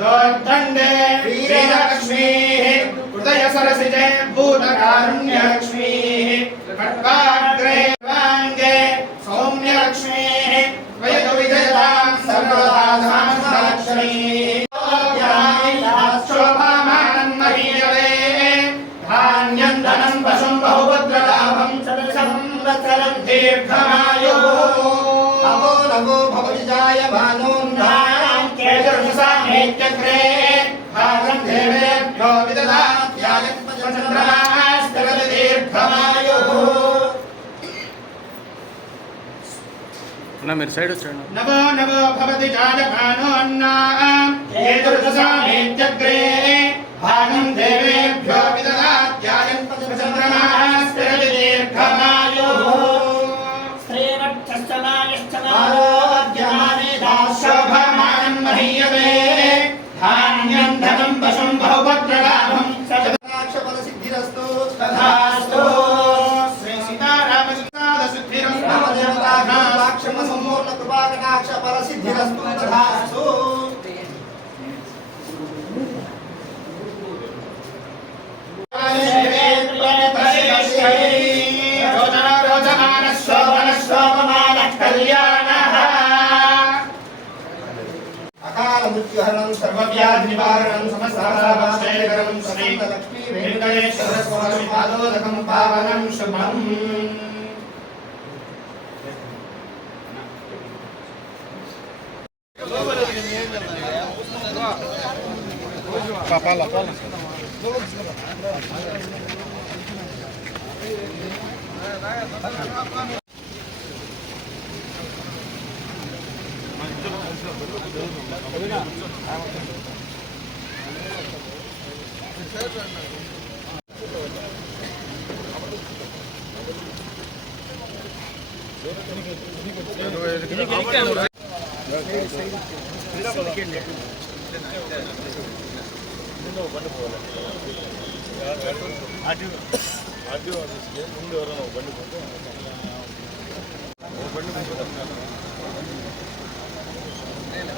दोर्दण्डे वीरलक्ष्मीः हृदयसरसिजे भूतकारुण्यलक्ष्मीः खड्गाग्रे ధనం వశం బహుభద్రలాభం సంవత్సరం దీర్ఘమాయో నవో నవో భవజాయ భానోన్నేత్యగ్రే భాగం దేవేభ్యో విదదాత్యాగతీర్ఘమాయో మీరు సైడ్ వచ్చాడు నవో నవో భవతి జాయమానోన్నా భాగం शोभमानम् महीयते धान्यम् धनम् वशम् बहुपत्रलाभम् सदाक्षपदसिद्धिरस्तु तथास्तु श्रीसीतारामसिद्धिरस्तु देवताक्षमसम्पूर्णकृपाकटाक्षपरसिद्धिरस्तु तथास्तु సహనం సర్వవ్యాధి నివారణం సమస్తారాభాషేకరం సమేతలక్ష్మీ వెంకటేశ్వర పాదోదకం పావనం శుభం. అటు అటు ముందు ఎవరైనా బండి పోతే బండి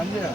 అంజయ్